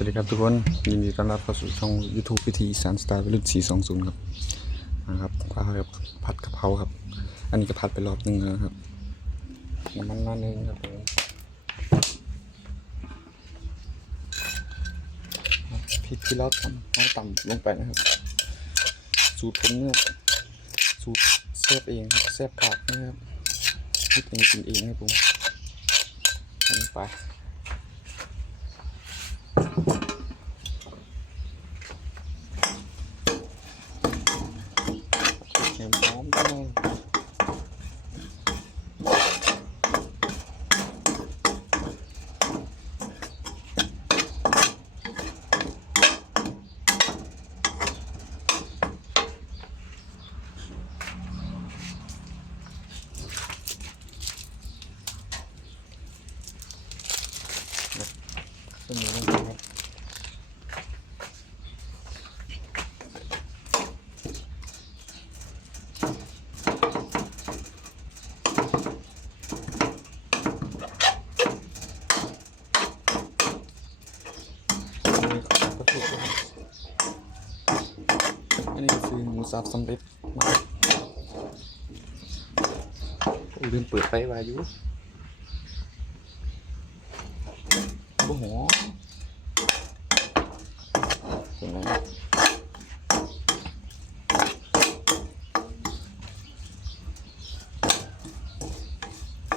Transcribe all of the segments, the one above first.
สวัสดีครับทุกคนยินดีต้อนรับเข้าสู่ช่อง YouTube พิธีสานสไตล์รุ่น420 ครับนะครับข้าวกับผัดกะเพราครับ อันนี้ก็ผัดไปรอบหนึงแล้วนะครับน้ำมันน้อยนึงครับผมพริกที่เราตำเราตำลงไปนะครับ สูตรผมเนี่ยสูตรแซ่บเองครับแซ่บปากนะครับคิดเองกินเองครับผมลงไป เสียงพร้อมจังเลยขึ้นอยู่ลงไปครับ อันนี้ก็คือ หมูสับสำเร็จมาลืมเปิดไฟวายุโอ้โหเห็นไหม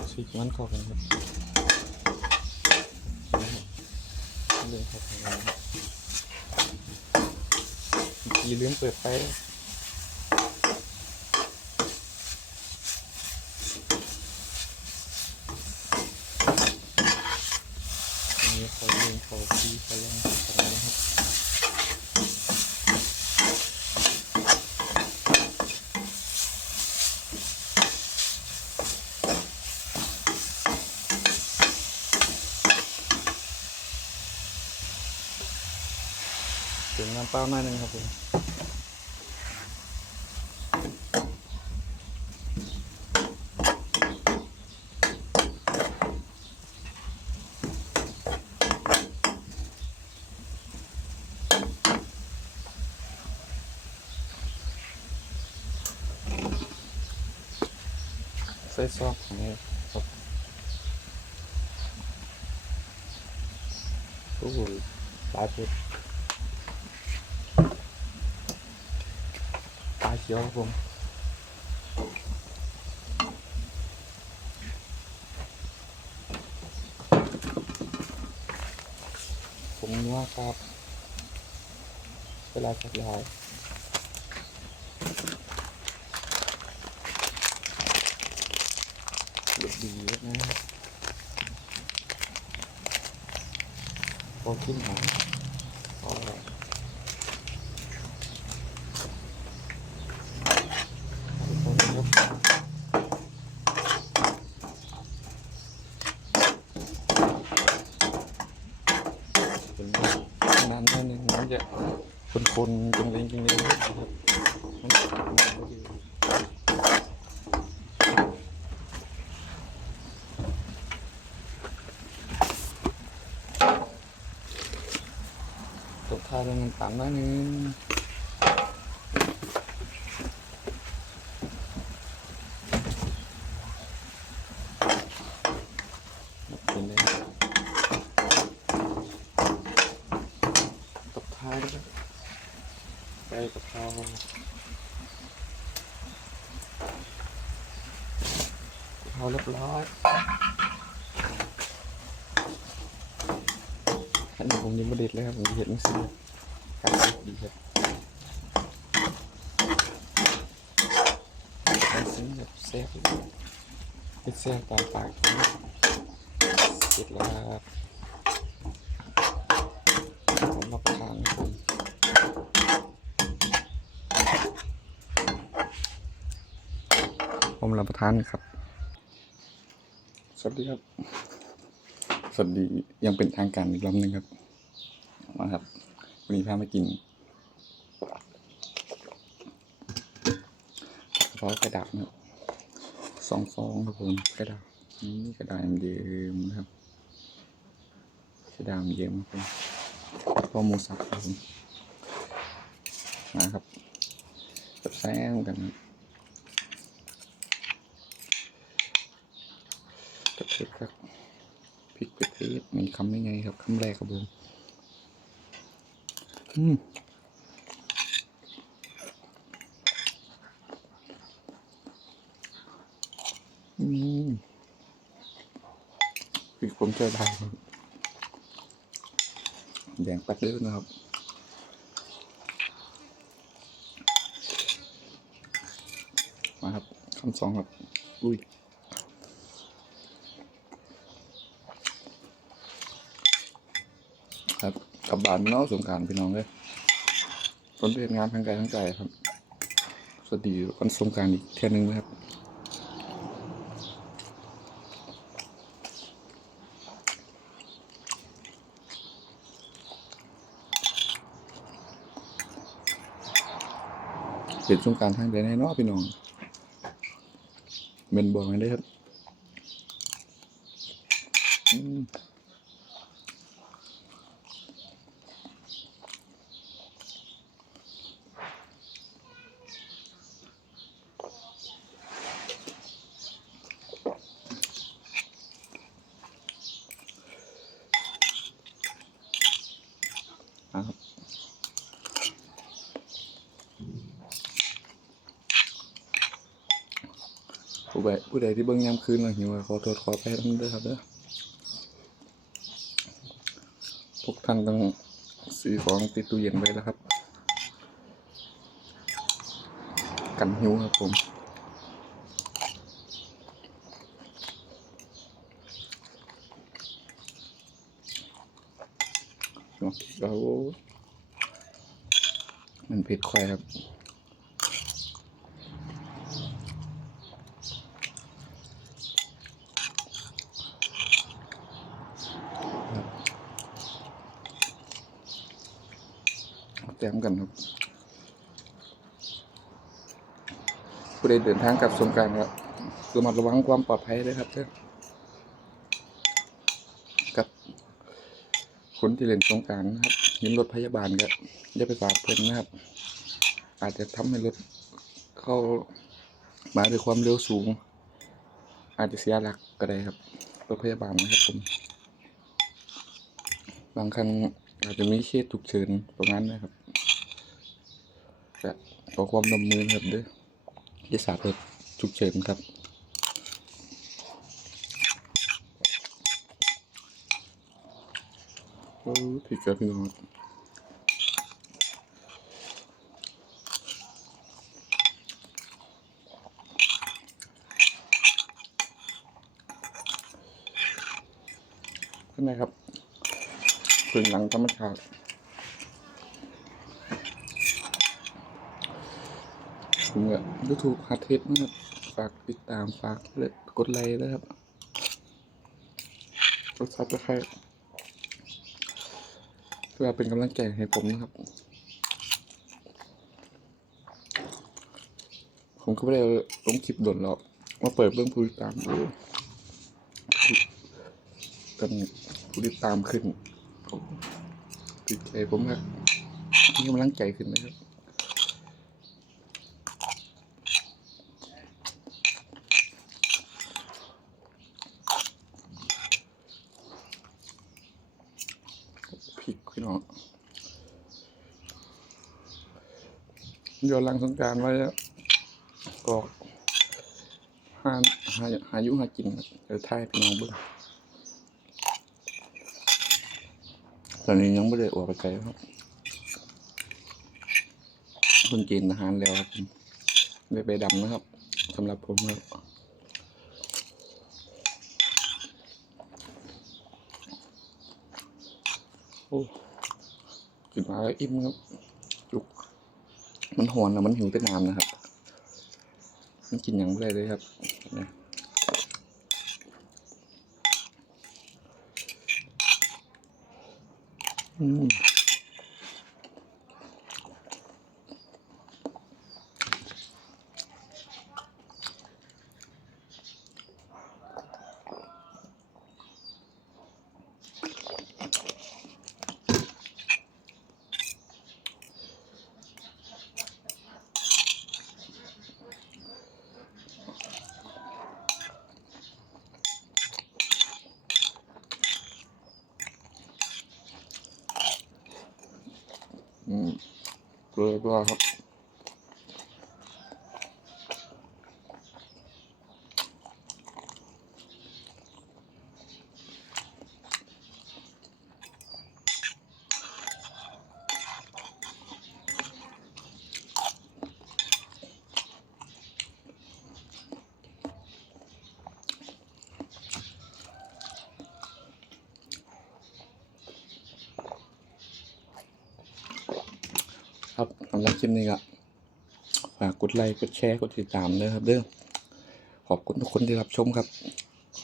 ชิคมันเข้ากันครับเรื่องเข้ากันนะครับเมื่อกี้ลืมเปิดไฟนี่เขาเล่นเขาพี่เขาเล่นเขาเล่นครับถึงน้ำ เปล่าหน่อยหนึงครับผมใส่ซอกของนี้ครับโอ้โหปลาเผ็ดปลา เขียวครับผมผมนัวครับเวลาสักลายเด็ดดีนะพอกินหอมพอแล้วพอแล้วครับเป็นนานแค่นึงมัน จะคนๆจังนี้จริงๆเลยนะครับตกทาลงต่ำน้อยนึงกินเลยตกท้ายด้วยไปกะเพรากะ เพราเรียบร้อยอันนี้ผมยังไม่เด็ดเลยครับ ผมเห็นสีการดีครับการซื้อแบบแซ่บเลยป็นแซ่บตามปากครับเสร็จแล้วครับผมรับประทานครับผมรับประทานครับ สวัสดีครับ สวัสดียังเป็นทางการอีกรอบหนึงครับ มาครับ วันนี้พามากินกระเพราะกระดาษนะครับสองฟองครับผมกระดาษนี่กระดาษเยิมนะครับกระดาษเยิ้มครับผมพอหมูสับครับผมมาครับแบบแซงกั นกระเทียมครับพริกกระเทียมมีคำยังไงครับคำแรกครับผมอืมอืมพริกผมใจได้แดงปัดเด้อนะครับมาครับคำสองครับอุ้ย ครับ กลับบ้านเนอกสงการพี่น้องเลยต้นเรียนงานทางไกลทางไกลครับ สวัสดีวันสงการอีกเที่ยนึงนะครับเป็นสงการทางใดแน่เนอพี่น้องเป็นบอกไงได้ครับอื มอะครับผู้ใดผู้ใดที่เบิ่งยามคืนแล้วหิวขอโทษขออภัยทั้งเด้อครับเด้อพวกท่านต้องซื้อของติดตู้เย็นไว้แล้วครับ กันหิวครับผมลองคิด เอามันเผ็ดควายครับแต้มกันครับผู้ใดเดินทางกลับสงการครับระมัดระวังความปลอดภัยด้วยครับเพื่อนกับ คนที่เล่นสงการนะครับเห็นรถพยาบาลก็อย่าไปฝากเพิ่นนะครับ อาจจะทำให้รถเข้ามาด้วยความเร็วสูง อาจจะเสียหลักก็ได้ครับรถพยาบาลนะครับผมบางคันอาจจะมีเคสฉุกเฉินประมาณนะครับก็ขอความร่วมมือนะครับด้อที่สาเหตุฉุกเฉินครับ โอ้ผิดกับพี่น้องข้างในครับเพื้นหลังธรรมชาติผมก็ยูทูบฮาร์เทสนะครับฝากติดตามฝากกดไลค์นะครับกดซับสไครต์ พื่อเป็นกำลังใจให้ผมนะครับ ผมก็ไม่ได้ลงคลิปด่วนหรอก มาเปิดเรื่องผู้ติดตามดูกันผู้ติดตามขึ้นติดใจผมครับมีกำลังใจขึ้นนะครับ พี่น้องโยนลังสงการไว้ก็หาหาหายุหากินเดี๋ยวท้ายพี่น้องเบิ่งตอนนี้ยังไม่ได้ออกไปไกลครับคนจีนทหารแล้วครับผมได้ไปดำนะครับสำหรับผมครับโอ้ กินมาแล้วอิ่มครับจุก มันหอนนะมันหิวไปน้ำนะครับ มันกินอย่างไรเลยครับนะอืม อืมเกลือด้วยครับ ครับสำหรับคลิปนี้ก็ฝากกดไลค์กดแชร์กดติดตามด้วยครับเด้อขอบคุณทุกคนที่รับชมครับ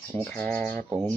ขอบคุณครับผม